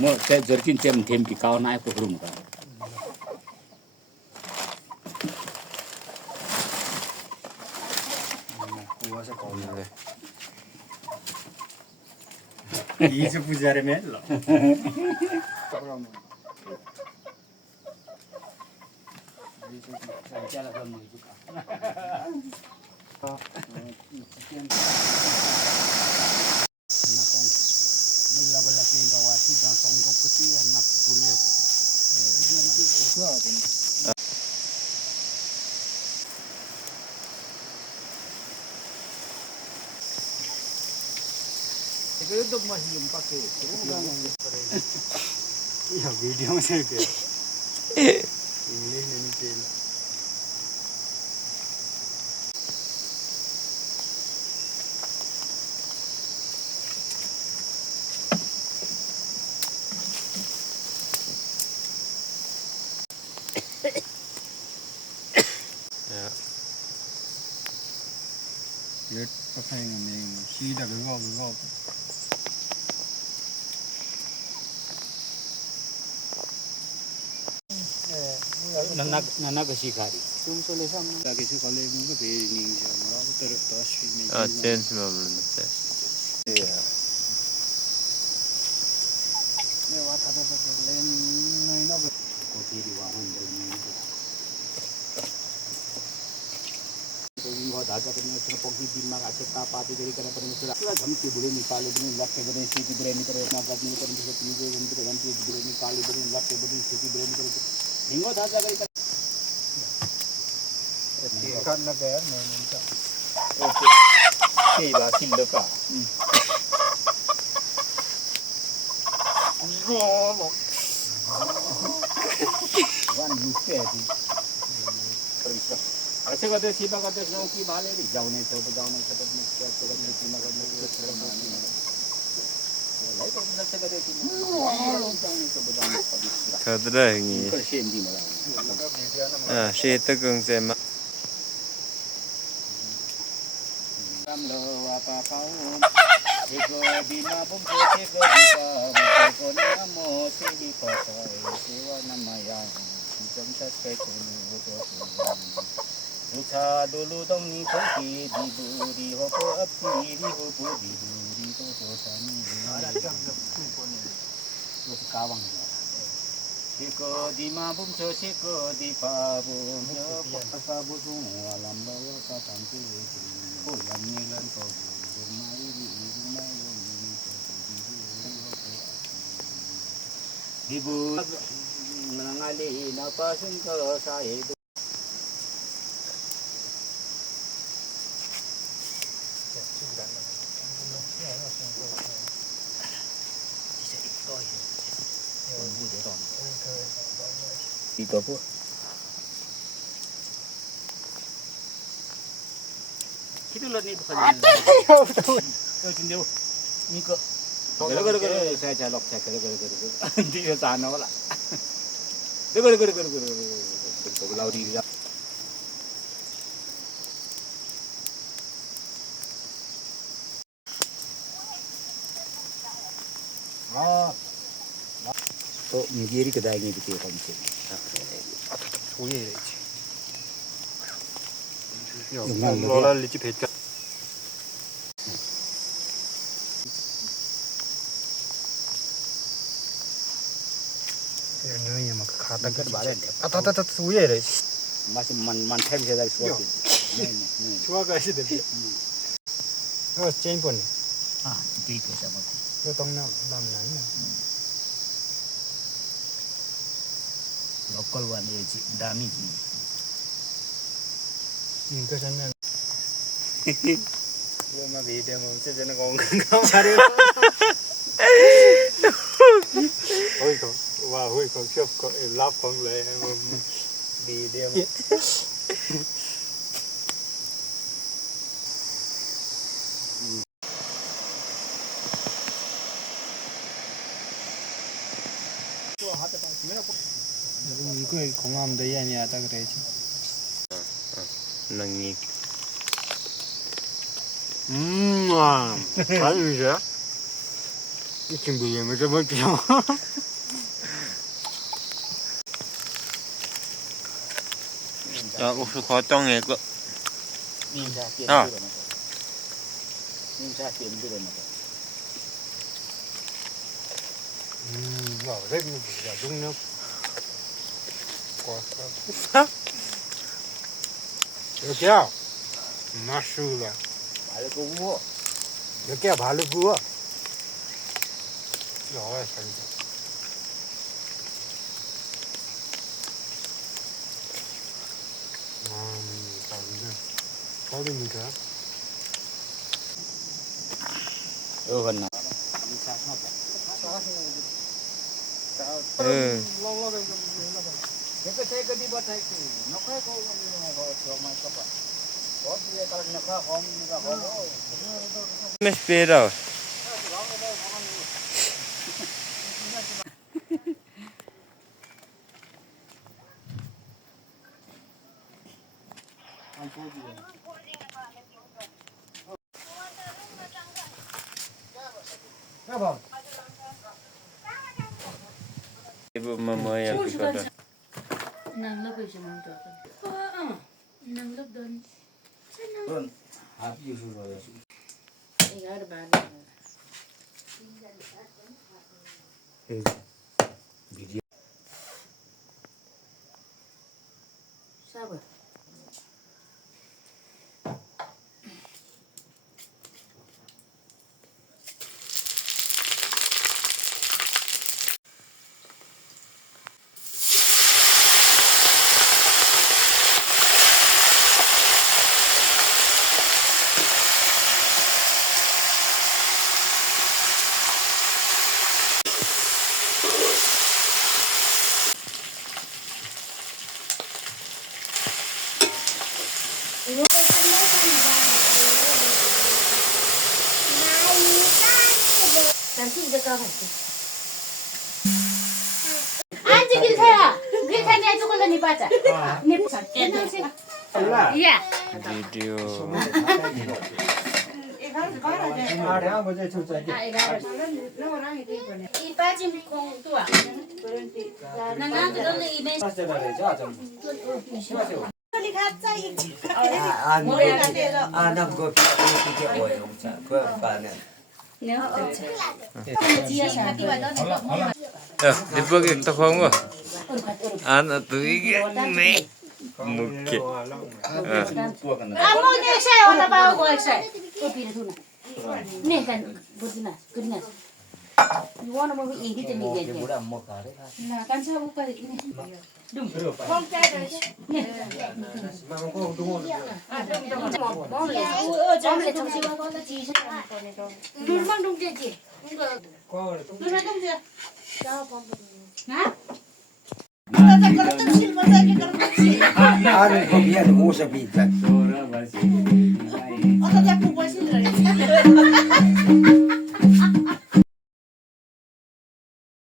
뭐 저렇게 잼 댐기 가오나 있고 그런 거. 와서 거기네. 이제 부자라면 로. 그래도 맛이 좀 밖에 야 वीडियो में से के इंग्लिश नहीं चाहिए ये पकाएंगे नहीं सीधा 그거 나나 그 시가리. 좀 설레서 가게서 걸레는 거 베이닝이죠. 뭐라고 더 스위밍. 아, 젠스만 부르는 예. 네, 왔다 갔다 렌 너무 고기리 와는 거 다자 그냥 저 뽕기 빈막 아쳤다 빠지 그리 그래 버리면 저 점기 부레 निकाले बने लपटे बने सीधी बुरे निकले ना बात नहीं करने से तुझे उनके गंती बुरे निकाले बने लपटे बने सीधी बुरे निकले डिंगो दादा करी कर kan na gaya नहीं का ओके के बा किल का वन युक्ते है ऐसे करते सीधा करते लोग की बाले जाऊने से तो जाऊने से तो मैं क्या करने सीधा करने से थोड़ा मानी नहीं तो ऐसे करते कि जाऊने से बजाने 가드라 형이. कर शेंदी मरा 아, 시에뜨궁제마. ramlo apa kau ego dina bungko ego dika bungko namo sedi pasai sewa namaya jam saskai kunu to ucha dulu dong ni koki diburi hopo api di hopo diburi to sani terus kawang ego dima bungko ego dipa bungko paka bujung alam bawa katampi oh yang nilan kau rumai di rumai dibu menangali napasun kalau saya itu 이거 뭐 기둘러 니 부산 근데 이거 그래 saya jalok saya kere dia sana wala kere laudi dia तो मिगेरी के दाएंगे भी ते कम से 오예 로라 리치 베트 너희 막 가다 कर बारे 아따따따 오예 래 masih man time saya dari suatu 좋아가 하시대 어 제인본 ah itu sama 이거 동나 남나이나 local one is dami 이거 전에 이거만 비디오 멈춰 되는 건가 말이야 어이거 와 어이거 시업 거 랍 건래 비디오 이거 공항도 예매하다 그래야지 낭이. 와, 아니 이제 이 친구 얘만 좀 볼게요. 야, 혹시 거정에 그 민자 tiền 아. đưa rồi 민자 tiền đưa rồi 너 rất nhiều là đúng nước. Được chưa? 마슈라. 말고 우어 이렇게 발로 구워. 여기 살자. 어디니까? gần nào cái xe cái đi bắt tay nó khác có trường mà các bạn có gì ta nó khác không nó không Mas pero. Ibu mamaya kepada. Nang lớp bây giờ mang được nang lớp đơn 그건 아 이거 rồi 이거 알아 봐 비디오 사봐 nanti dia kau kasih. Anjing kita, kita ni aja kalau ni baca. Ni enak sih. Iya. Video. Ipa jim kong tua. Nang tu dulu imej. Ya, dibagi kita kamu. Anak tu ini mungkin. Kamu ni saya orang bawa gua saya. Kopi itu na. Ni kan budina, budina. You want to move ini tu ni dia. Nah, kan saya buka ini. Dum. Kong cai dah. Ni. Mau le. Mau le trong siwa có chi sao? Dum mang dum dia je. Dum mang dum dia. Hả? Ano ko biyan mo sa pizza?